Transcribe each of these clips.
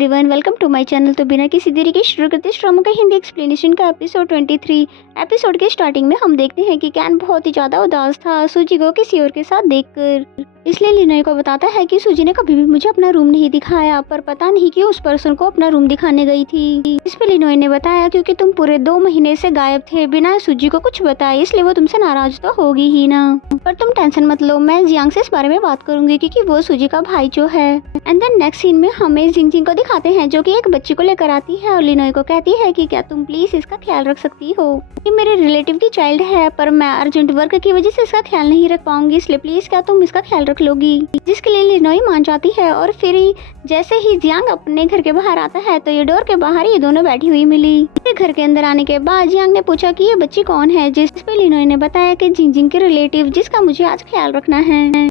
Everyone, welcome to my channel. तो बिना किसी देरी के शुरू करते इस ड्रामा का हिंदी एक्सप्लेनेशन का एपिसोड 23। एपिसोड के स्टार्टिंग में हम देखते हैं कि कैन बहुत ही ज्यादा उदास था सूजी को किसी और के साथ देखकर। इसलिए लिनोय को बताता है कि सूजी ने कभी भी मुझे अपना रूम नहीं दिखाया, पर पता नहीं कि उस पर्सन को अपना रूम दिखाने गई थी। इस पे लिनोय ने बताया क्योंकि तुम पूरे 2 महीने से गायब थे बिना सूजी को कुछ बताए, इसलिए वो तुमसे नाराज तो होगी ही ना। पर तुम टेंशन मत लो, मैं जियांग से इस बारे में बात करूंगी क्योंकि वो सूजी का भाई जो है। एंड देन नेक्स्ट सीन में हमें जिंगजिंग को दिखाते हैं जो कि एक बच्ची को लेकर आती है और लिनोय को कहती है कि क्या तुम प्लीज इसका ख्याल रख सकती हो। ये मेरे रिलेटिव की चाइल्ड है, पर मैं अर्जेंट वर्क की वजह से इसका ख्याल नहीं रख पाऊंगी, इसलिए प्लीज क्या तुम इसका ख्याल रख लोगी। जिसके लिए लिनोय मान जाती है। और फिर जैसे ही जियांग अपने घर के बाहर आता है तो ये डोर के बाहर ये दोनों बैठी हुई मिली। घर के अंदर आने के बाद जियांग ने पूछा कि ये बच्ची कौन है, जिस पे लिनोय ने बताया कि जिंगजिंग के रिलेटिव जिसका मुझे आज ख्याल रखना है।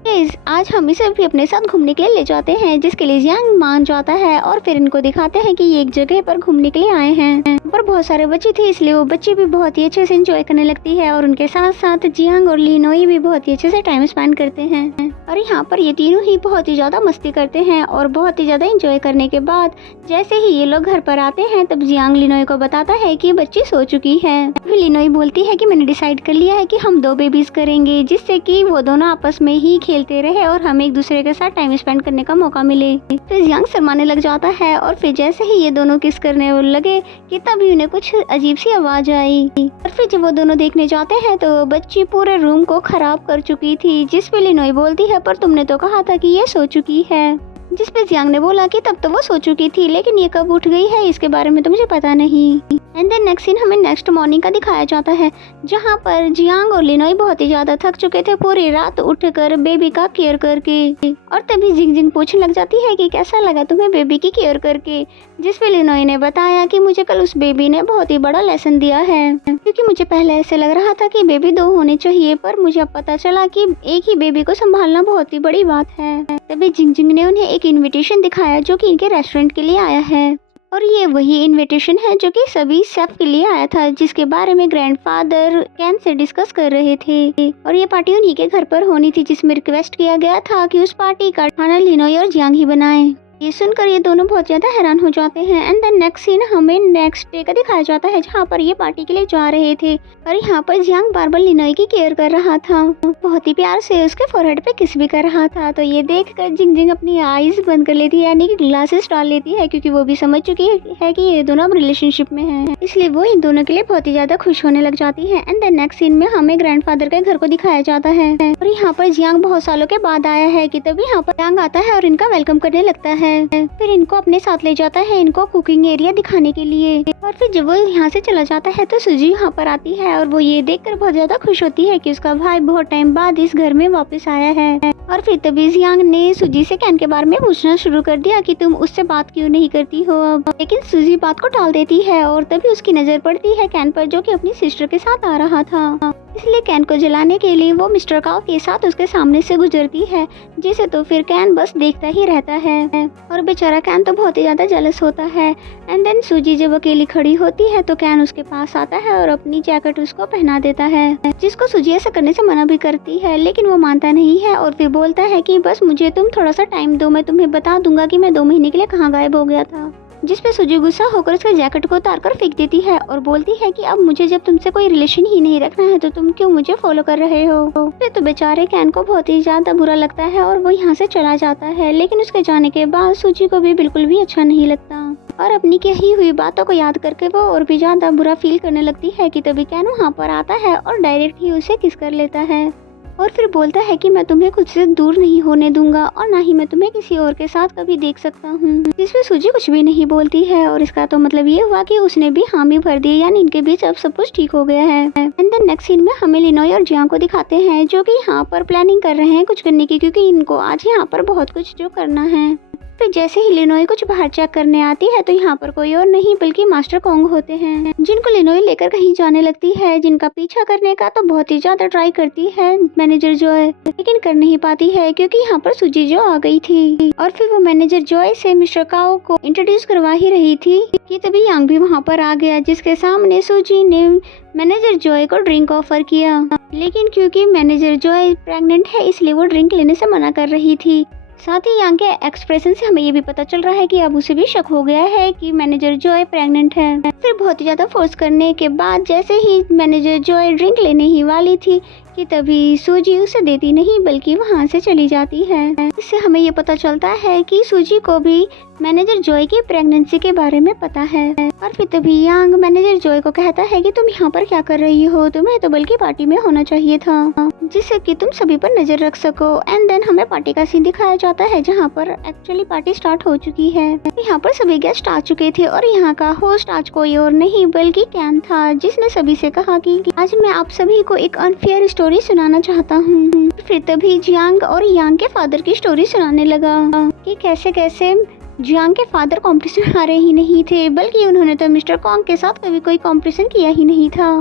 आज हम इसे भी अपने साथ घूमने के लिए ले जाते हैं, जिसके लिए जियांग मान जाता है। और फिर इनको दिखाते हैं कि ये एक जगह पर घूमने के लिए आए हैं, पर बहुत सारे बच्चे थे इसलिए वो बच्चे भी बहुत ही अच्छे से एंजॉय करने लगती है और उनके साथ साथ जियांग और लिनोय भी बहुत ही अच्छे से टाइम स्पेंड करते हैं। और यहाँ पर ये तीनों ही बहुत ही ज्यादा मस्ती करते हैं और बहुत ही ज्यादा एंजॉय करने के बाद जैसे ही ये लोग घर पर आते हैं तब जियांग लिनोय को बताता है कि बच्ची सो चुकी है। फिर लिनोय बोलती है कि मैंने डिसाइड कर लिया है कि हम 2 बेबीज करेंगे, जिससे कि वो दोनों आपस में ही खेलते रहे और हमें एक दूसरे के साथ टाइम स्पेंड करने का मौका मिले। फिर जियांग शर्माने लग जाता है और फिर जैसे ही ये दोनों किस करने लगे कि तभी उन्हें कुछ अजीब सी आवाज आई। और फिर जब वो दोनों देखने जाते हैं तो बच्ची पूरे रूम को खराब कर चुकी थी, जिस पे लिनोय बोलती है पर तुमने तो कहा था कि ये सो चुकी है। जिस पे जियांग ने बोला कि तब तो वो सो चुकी थी, लेकिन ये कब उठ गई है इसके बारे में तो मुझे पता नहीं। एंड देन नेक्स्ट सीन हमें नेक्स्ट मॉर्निंग का दिखाया जाता है, जहाँ पर जियांग और लिनोय बहुत ही ज्यादा थक चुके थे पूरी रात उठकर बेबी का केयर करके। और तभी जिंगजिंग पूछने लग जाती है कि कैसा लगा तुम्हें बेबी की केयर करके। जिस पे लिनोय ने बताया कि मुझे कल उस बेबी ने बहुत ही बड़ा लेसन दिया है, क्योंकि मुझे पहले ऐसे लग रहा था कि बेबी 2 होने चाहिए, पर मुझे अब पता चला कि एक ही बेबी को संभालना बहुत ही बड़ी बात है। तभी जिंगजिंग ने उन्हें एक इनविटेशन दिखाया जो कि इनके रेस्टोरेंट के लिए आया है। और ये वही इनविटेशन है जो कि सभी शेफ के लिए आया था, जिसके बारे में ग्रैंडफादर कैन से डिस्कस कर रहे थे। और ये पार्टी उन्हीं के घर पर होनी थी, जिसमें रिक्वेस्ट किया गया था कि उस पार्टी का खाना लिनोय और जियांग ही बनाए। ये सुनकर ये दोनों बहुत ज्यादा हैरान हो जाते हैं। एंड देन नेक्स्ट सीन हमें नेक्स्ट डे का दिखाया जाता है, जहाँ पर ये पार्टी के लिए जा रहे थे और यहाँ पर जियांग बार बार लिनोय की केयर कर रहा था, बहुत ही प्यार से उसके फोरहेड पे किस भी कर रहा था। तो ये देखकर जिंगजिंग अपनी आईज बंद कर लेती है, यानी कि ग्लासेस डाल लेती है, क्योंकि वो भी समझ चुकी है कि ये दोनों अब रिलेशनशिप में हैं, इसलिए वो इन दोनों के लिए बहुत ही ज्यादा खुश होने लग जाती है। एंड देन नेक्स्ट सीन में हमें ग्रैंडफादर के घर को दिखाया जाता है और यहाँ पर जियांग बहुत सालों के बाद आया है कि तभी यहाँ पर जियांग आता है और इनका वेलकम करने लगता है। फिर इनको अपने साथ ले जाता है, इनको कुकिंग एरिया दिखाने के लिए। और फिर जब वो यहाँ से चला जाता है तो सूजी यहाँ पर आती है और वो ये देखकर बहुत ज्यादा खुश होती है कि उसका भाई बहुत टाइम बाद इस घर में वापस आया है। और फिर तभी जियांग ने सूजी से कैन के बारे में पूछना शुरू कर दिया कि तुम उससे बात क्यों नहीं करती हो अब। लेकिन सूजी बात को टाल देती है और तभी उसकी नजर पड़ती है कैन पर, जो कि अपनी सिस्टर के साथ आ रहा था, इसलिए कैन को जलाने के लिए वो मिस्टर काओ के साथ उसके सामने से गुजरती है, जिसे तो फिर कैन बस देखता ही रहता है। और बेचारा कैन तो बहुत ही ज्यादा जेलस होता है। एंड देन सूजी जब अकेली खड़ी होती है तो कैन उसके पास आता है और अपनी जैकेट उसको पहना देता है, जिसको सूजी ऐसा करने से मना भी करती है, लेकिन वो मानता नहीं है और फिर बोलता है कि बस मुझे तुम थोड़ा सा टाइम दो, मैं तुम्हें बता दूंगा कि मैं 2 महीने के लिए कहाँ गायब हो गया था। जिस पे सूजी गुस्सा होकर उसके जैकेट को उतार कर फेंक देती है और बोलती है कि अब मुझे जब तुमसे कोई रिलेशन ही नहीं रखना है तो तुम क्यों मुझे फॉलो कर रहे हो। फिर तो बेचारे कैन को बहुत ही ज्यादा बुरा लगता है और वो यहाँ से चला जाता है, लेकिन उसके जाने के बाद सूजी को भी बिल्कुल भी अच्छा नहीं लगता और अपनी कही हुई बातों को याद करके वो और भी ज्यादा बुरा फील करने लगती है कि तभी कैन वहाँ पर आता है और डायरेक्ट ही उसे किस कर लेता है और फिर बोलता है कि मैं तुम्हें खुद से दूर नहीं होने दूंगा और ना ही मैं तुम्हें किसी और के साथ कभी देख सकता हूँ। जिसमें सूजी कुछ भी नहीं बोलती है और इसका तो मतलब ये हुआ कि उसने भी हामी भर दी, यानी इनके बीच अब सब कुछ ठीक हो गया है। एंड देन नेक्स्ट सीन में हमें लिनोय और जियांग को दिखाते हैं, जो कि यहाँ पर प्लानिंग कर रहे हैं कुछ करने की, क्योंकि इनको आज यहाँ पर बहुत कुछ जो करना है। फिर जैसे ही लिनोय कुछ बाहर चेक करने आती है तो यहाँ पर कोई और नहीं बल्कि मास्टर कोंग होते हैं, जिनको लिनोय लेकर कहीं जाने लगती है, जिनका पीछा करने का तो बहुत ही ज्यादा ट्राई करती है मैनेजर जॉय, लेकिन कर नहीं पाती है क्योंकि यहाँ पर सूजी जो आ गई थी। और फिर वो मैनेजर जॉय से मिस्टर काओ को इंट्रोड्यूस करवा ही रही थी कि तभी यांग भी वहाँ पर आ गया, जिसके सामने सूजी ने मैनेजर जॉय को ड्रिंक ऑफर किया, लेकिन क्योंकि मैनेजर जॉय प्रेग्नेंट है इसलिए वो ड्रिंक लेने से मना कर रही थी। साथ ही यांग के एक्सप्रेशन से हमें ये भी पता चल रहा है कि अब उसे भी शक हो गया है कि मैनेजर जॉय प्रेग्नेंट है। फिर बहुत ही ज्यादा फोर्स करने के बाद जैसे ही मैनेजर जॉय ड्रिंक लेने ही वाली थी कि तभी सूजी उसे देती नहीं बल्कि वहां से चली जाती है। इससे हमें ये पता चलता है कि सूजी को भी मैनेजर जॉय की प्रेगनेंसी के बारे में पता है। और फिर तभी यांग मैनेजर जॉय को कहता है कि तुम यहाँ पर क्या कर रही हो, तुम्हें तो बल्कि पार्टी में होना चाहिए था जिससे कि तुम सभी पर नजर रख सको। एंड देन हमें पार्टी का सीन दिखाया जाता है जहाँ पर एक्चुअली पार्टी स्टार्ट हो चुकी है। यहाँ पर सभी गेस्ट आ चुके थे और यहाँ का होस्ट आज कोई और नहीं बल्कि कैन था, जिसने सभी से कहा कि आज मैं आप सभी को एक अनफेयर स्टोरी सुनाना चाहता हूँ। फिर तभी जियांग और यांग के फादर की स्टोरी सुनाने लगा कि कैसे कैसे जियांग के फादर कंपटीशन हारे ही नहीं थे बल्कि उन्होंने तो मिस्टर कॉन्ग के साथ कभी कोई कंपटीशन किया ही नहीं था,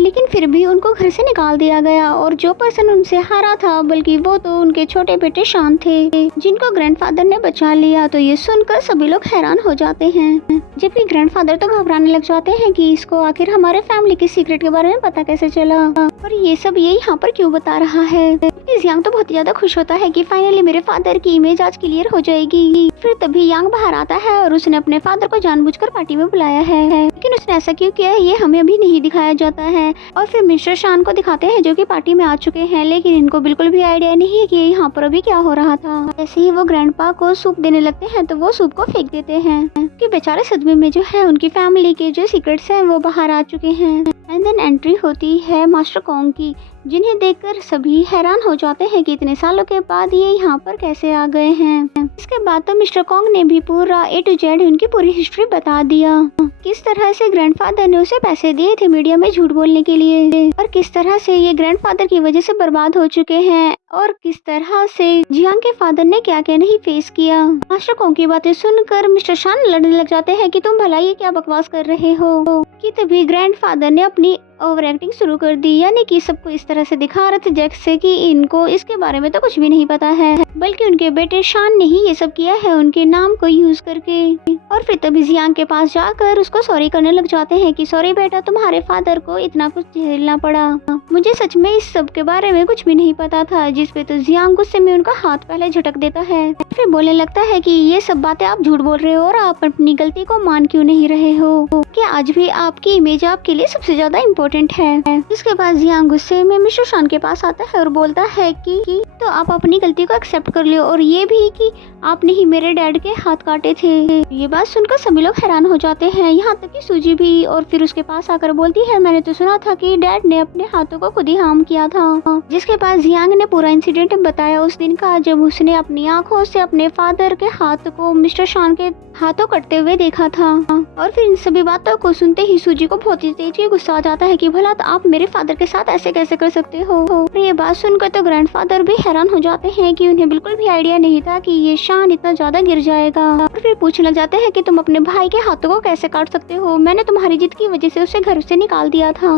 लेकिन फिर भी उनको घर से निकाल दिया गया। और जो पर्सन उनसे हारा था बल्कि वो तो उनके छोटे बेटे शान थे, जिनको ग्रैंडफादर ने बचा लिया। तो ये सुनकर सभी लोग हैरान हो जाते हैं, जबकि ग्रैंडफादर तो घबराने लग जाते हैं कि इसको आखिर हमारे फैमिली के सीक्रेट के बारे में पता कैसे चला और ये सब ये यहाँ पर क्यों बता रहा है। जियांग तो बहुत ज्यादा खुश होता है कि फाइनली मेरे फादर की इमेज आज क्लियर हो जाएगी। फिर तभी यांग बाहर आता है और उसने अपने फादर को जानबूझकर पार्टी में बुलाया है, लेकिन उसने ऐसा क्यों किया है ये हमें अभी नहीं दिखाया जाता है। और फिर मिस्टर शान को दिखाते हैं जो कि पार्टी में आ चुके हैं, लेकिन इनको बिल्कुल भी आइडिया नहीं है कि यहाँ पर अभी क्या हो रहा था। जैसे ही वो ग्रैंडपा को सूप देने लगते हैं तो वो सूप को फेंक देते हैं कि बेचारे सदमे में जो है उनकी फैमिली के जो सीक्रेट्स हैं वो बाहर आ चुके हैं। एंड देन एंट्री होती है मास्टर कॉन्ग की, जिन्हें देखकर सभी हैरान हो जाते हैं कि इतने सालों के बाद ये यहाँ पर कैसे आ गए हैं। इसके बाद तो मिस्टर कॉन्ग ने भी पूरा A to Z उनकी पूरी हिस्ट्री बता दिया, किस तरह से ग्रैंडफादर ने उसे पैसे दिए थे मीडिया में झूठ बोलने के लिए और किस तरह से ये ग्रैंडफादर की वजह से बर्बाद हो चुके हैं और किस तरह से जियांग के फादर ने क्या क्या नहीं फेस किया। मास्टर कॉन्ग की बातें सुनकर मिस्टर शान लड़ने लग जाते हैं कि तुम भला ये क्या बकवास कर रहे हो। कि तभी ग्रैंडफादर ने अपनी ओवर एक्टिंग शुरू कर दी, यानी कि सबको इस तरह से दिखा रहे थे जैसे कि इनको इसके बारे में तो कुछ भी नहीं पता है, बल्कि उनके बेटे शान ने ही ये सब किया है उनके नाम को यूज करके। और फिर तभी जियांग के पास जाकर उसको सॉरी करने लग जाते हैं कि सॉरी बेटा, तुम्हारे फादर को इतना कुछ झेलना पड़ा, मुझे सच में इस सब के बारे में कुछ भी नहीं पता था। जिस पे तो जियांग गुस्से में उनका हाथ पहले झटक देता है, फिर बोलने लगता है कि ये सब बातें आप झूठ बोल रहे हो और आप अपनी गलती को मान क्यों नहीं रहे हो, कि आज भी आपकी इमेज आपके लिए सबसे ज्यादा इम्पोर्टेंट है। इसके बाद जियांग गुस्से में मिस्टर शान के पास आता है और बोलता है कि तो आप अपनी गलती को एक्सेप्ट कर लियो और ये भी कि आपने ही मेरे डैड के हाथ काटे थे। ये बात सुनकर सभी लोग हैरान हो जाते हैं, यहाँ तक कि सूजी भी। और फिर उसके पास आकर बोलती है मैंने तो सुना था कि डैड ने अपने हाथों को खुद ही हार्म किया था। जिसके बाद जियांग ने पूरा इंसिडेंट बताया उस दिन का, जब उसने अपनी आंखों से अपने फादर के हाथ को मिस्टर शान के हाथों कटते हुए देखा था। और फिर इन सभी बातों को सुनते ही सूजी को बहुत ही तेज गुस्सा आ जाता है कि भला तो आप मेरे फादर के साथ ऐसे कैसे कर सकते हो। और ये बात सुनकर तो ग्रैंडफादर भी हैरान हो जाते हैं कि उन्हें बिल्कुल भी आइडिया नहीं था कि ये शान इतना ज्यादा गिर जाएगा। और फिर पूछने लग जाते हैं कि तुम अपने भाई के हाथों को कैसे काट सकते हो, मैंने तुम्हारी जिद की वजह से उसे घर से निकाल दिया था,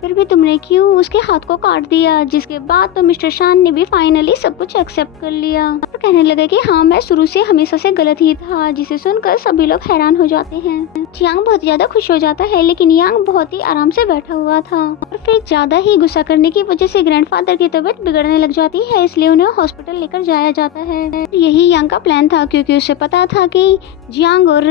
फिर भी तुमने क्यों उसके हाथ को काट दिया। जिसके बाद तो मिस्टर शान ने भी फाइनली सब कुछ एक्सेप्ट कर लिया और कहने लगे कि हाँ मैं शुरू से हमेशा से गलत ही था। जिसे सुनकर सभी लोग हैरान हो जाते हैं। जियांग बहुत ज्यादा खुश हो जाता है, लेकिन यांग बहुत ही आराम से बैठा हुआ था। और फिर ज्यादा ही गुस्सा करने की वजह से ग्रैंडफादर की तबीयत बिगड़ने लग जाती है, इसलिए उन्हें हॉस्पिटल लेकर जाया जाता है। यही यांग का प्लान था, क्योंकि उसे पता था कि जियांग और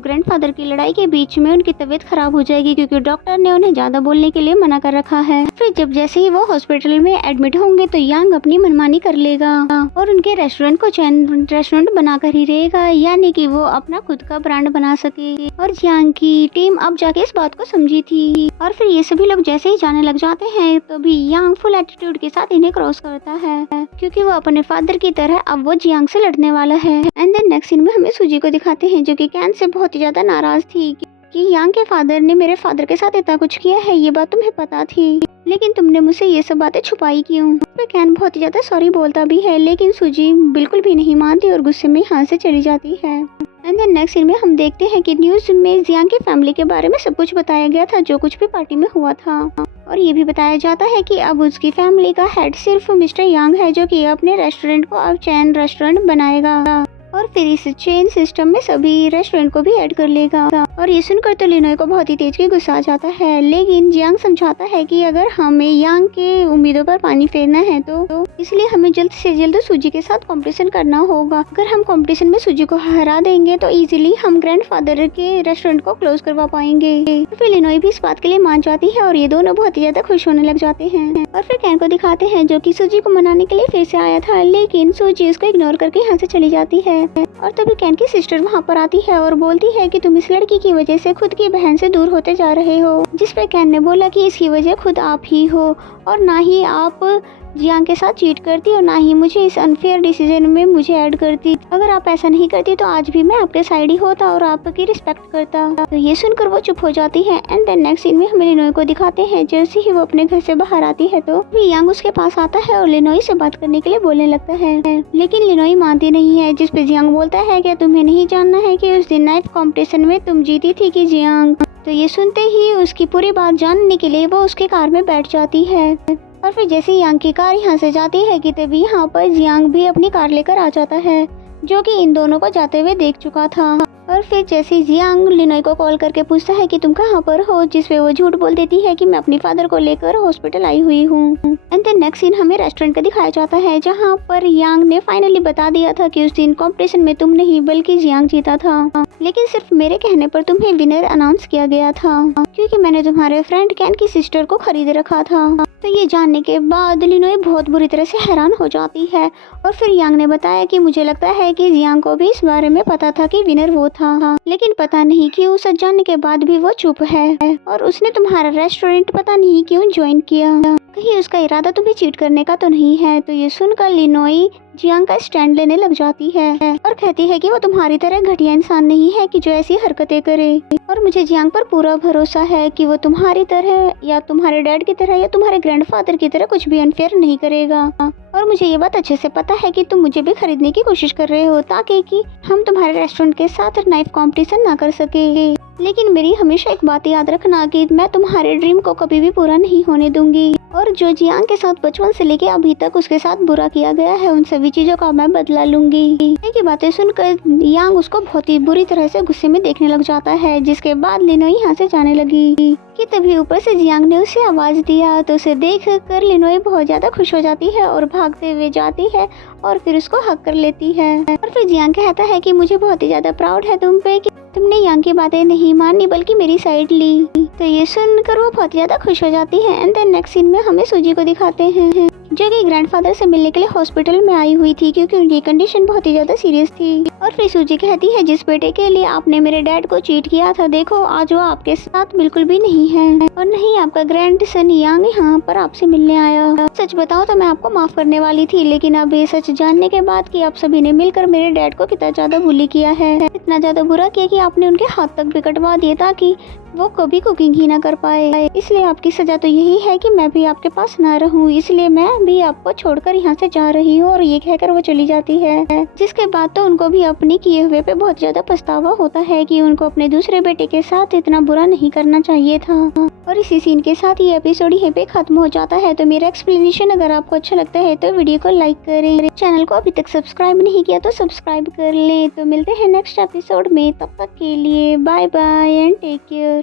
ग्रैंडफादर की लड़ाई के बीच में उनकी तबीयत खराब हो जाएगी, क्योंकि डॉक्टर ने उन्हें ज्यादा बोलने के लिए मना कर रखा है। फिर जब जैसे ही वो हॉस्पिटल में एडमिट होंगे तो यांग अपनी मनमानी कर लेगा और उनके रेस्टोरेंट को चैन रेस्टोरेंट बनाकर ही रहेगा, यानी कि वो अपना खुद का ब्रांड बना सके। और जियांग की टीम अब जाके इस बात को समझी थी। और फिर ये सभी लोग जैसे ही जाने लग जाते हैं तो भी यांग फुल एटीट्यूड के साथ इन्हें क्रॉस करता है, क्योंकि वो अपने फादर की तरह अब वो जियांग से लड़ने वाला है। एंड देन नेक्स्ट सीन में हमें सूजी को दिखाते हैं, जो कि कैन से बहुत ही ज्यादा नाराज थी कि यांग के फादर ने मेरे फादर के साथ इतना कुछ किया है, ये बात तुम्हें पता थी, लेकिन तुमने मुझसे ये सब बातें छुपाई क्यों। फिर कैन बहुत ही ज्यादा सॉरी बोलता भी है, लेकिन सूजी बिल्कुल भी नहीं मानती और गुस्से में यहाँ से चली जाती है। एंड देन नेक्स्ट सीन में हम देखते हैं कि न्यूज में जियांग की फैमिली के बारे में सब कुछ बताया गया था, जो कुछ भी पार्टी में हुआ था। और ये भी बताया जाता है कि अब उसकी फैमिली का हेड सिर्फ मिस्टर यांग है, जो कि अपने रेस्टोरेंट को अब चैन रेस्टोरेंट बनाएगा। और फिर इस चेन सिस्टम में सभी रेस्टोरेंट को भी ऐड कर लेगा। और ये सुनकर तो लिनोय को बहुत ही तेज के गुस्सा आ जाता है, लेकिन जियांग समझाता है कि अगर हमें यांग के उम्मीदों पर पानी फेरना है तो इसलिए हमें जल्द से जल्द सूजी के साथ कंपटीशन करना होगा। अगर हम कंपटीशन में सूजी को हरा देंगे तो इजीली हम ग्रैंडफादर के रेस्टोरेंट को क्लोज करवा पाएंगे। फिर लिनोय भी इस बात के लिए मान जाती है और ये दोनों बहुत ही ज्यादा खुश होने लग जाते हैं। और फिर कैन को दिखाते हैं जो कि सूजी को मनाने के लिए फिर से आया था, लेकिन सूजी उसको इग्नोर करके यहाँ से चली जाती है। और तभी कैन की सिस्टर वहाँ पर आती है और बोलती है कि तुम इस लड़की की वजह से खुद की बहन से दूर होते जा रहे हो। जिस पे कैन ने बोला कि इसकी वजह खुद आप ही हो और ना ही आप जियांग के साथ चीट करती और ना ही मुझे इस अनफेयर डिसीजन में मुझे ऐड करती। अगर आप ऐसा नहीं करती तो आज भी मैं आपके साइड ही होता और आपकी रिस्पेक्ट करता। तो ये सुनकर वो चुप हो जाती है। एंड देन नेक्स्ट सीन में हमें लिनोय को दिखाते हैं। जैसे ही वो अपने घर से बाहर आती है तो यांग उसके पास आता है और लिनोय से बात करने के लिए बोलने लगता है, लेकिन लिनोय मानती नहीं है। जिस पे जियांग बोलता है कि तुम्हें नहीं जानना है कि उस दिन नाइफ कॉम्पिटिशन में तुम जीती थी कि जियांग। तो ये सुनते ही उसकी पूरी बात जानने के लिए वो उसके कार में बैठ जाती है। और फिर जैसे यांग की कार यहाँ से जाती है कि तभी यहाँ पर जियांग भी अपनी कार लेकर आ जाता है, जो कि इन दोनों को जाते हुए देख चुका था। और फिर जैसे जियांग लिनोय को कॉल करके पूछता है कि तुम कहाँ पर हो, जिसपे वो झूठ बोल देती है कि मैं अपने फादर को लेकर हॉस्पिटल आई हुई हूँ। एंड देन नेक्स्ट सीन हमें रेस्टोरेंट का दिखाया जाता है, जहाँ पर यांग ने फाइनली बता दिया था कि उस दिन कंपटीशन में तुम नहीं बल्कि जियांग जीता था, लेकिन सिर्फ मेरे कहने पर तुम्हें विनर अनाउंस किया गया था क्योंकि मैंने तुम्हारे फ्रेंड कैन की सिस्टर को खरीद रखा था। तो ये जानने के बाद लिनोय बहुत बुरी तरह से हैरान हो जाती है। और फिर यांग ने बताया कि मुझे लगता है कि जियांग को भी इस बारे में पता था कि विनर वो था, लेकिन पता नहीं क्यों सच जानने के बाद भी वो चुप है और उसने तुम्हारा रेस्टोरेंट पता नहीं क्यों ज्वाइन किया। कहीं उसका इरादा तुम्हें चीट करने का तो नहीं है। तो ये सुनकर लिनोय जियांग का स्टैंड लेने लग जाती है और कहती है कि वो तुम्हारी तरह घटिया इंसान नहीं है कि जो ऐसी हरकतें करे, और मुझे जियांग पर पूरा भरोसा है कि वो तुम्हारी तरह या तुम्हारे डैड की तरह या तुम्हारे ग्रैंडफादर की तरह कुछ भी अनफेयर नहीं करेगा। और मुझे ये बात अच्छे से पता है कि तुम मुझे भी खरीदने की कोशिश कर रहे हो ताकि कि हम तुम्हारे रेस्टोरेंट के साथ नाइफ कंपटीशन ना कर सके। लेकिन मेरी हमेशा एक बात याद रखना कि मैं तुम्हारे ड्रीम को कभी भी पूरा नहीं होने दूंगी, और जो जियांग के साथ बचपन से लेके अभी तक उसके साथ बुरा किया गया है उन सभी चीजों का मैं बदला लूंगी। ये बातें सुनकर यांग उसको बहुत ही बुरी तरह से गुस्से में देखने लग जाता है, जिसके बाद लिनोय यहाँ से जाने लगी कि तभी ऊपर से जियांग ने उसे आवाज दिया। तो उसे देख कर लिनोय बहुत ज्यादा खुश हो जाती है और भागते हुए जाती है और फिर उसको हक कर लेती है। और फिर जियांग कहता है कि मुझे बहुत ही ज्यादा प्राउड है तुम पे कि तुमने यांग की बातें नहीं मानी बल्कि मेरी साइड ली। तो ये सुनकर वो बहुत ज्यादा खुश हो जाती है। एंड देन नेक्स्ट सीन में हमें सूजी को दिखाते हैं, जो कि ग्रैंडफादर से मिलने के लिए हॉस्पिटल में आई हुई थी क्योंकि उनकी कंडीशन बहुत ही ज्यादा सीरियस थी। और फिर सूजी कहती है जिस बेटे के लिए आपने मेरे डैड को चीट किया था, देखो आज वो आपके साथ बिल्कुल भी नहीं है और नहीं आपका ग्रैंड सन यांग यहाँ पर आपसे मिलने आया। सच बताओ तो मैं आपको माफ करने वाली थी, लेकिन अब ये सच जानने के बाद कि आप सभी ने मिलकर मेरे डैड को कितना ज्यादा बुली किया है, इतना ज्यादा बुरा किया कि आपने उनके हाथ तक भी कटवा दिए ताकि वो कभी कुकिंग ही ना कर पाए। इसलिए आपकी सजा तो यही है कि मैं भी आपके पास ना रहूं, इसलिए मैं भी आपको छोड़कर यहाँ से जा रही हूँ। और ये कहकर वो चली जाती है, जिसके बाद तो उनको भी अपने किए हुए पे बहुत ज्यादा पछतावा होता है कि उनको अपने दूसरे बेटे के साथ इतना बुरा नहीं करना चाहिए था। और इसी सीन के साथ ये एपिसोड यहीं पे खत्म हो जाता है। तो मेरा एक्सप्लेनेशन अगर आपको अच्छा लगता है तो वीडियो को लाइक करें, चैनल को अभी तक सब्सक्राइब नहीं किया तो सब्सक्राइब कर लें। तो मिलते हैं नेक्स्ट एपिसोड में, तब तक के लिए bye bye and take care.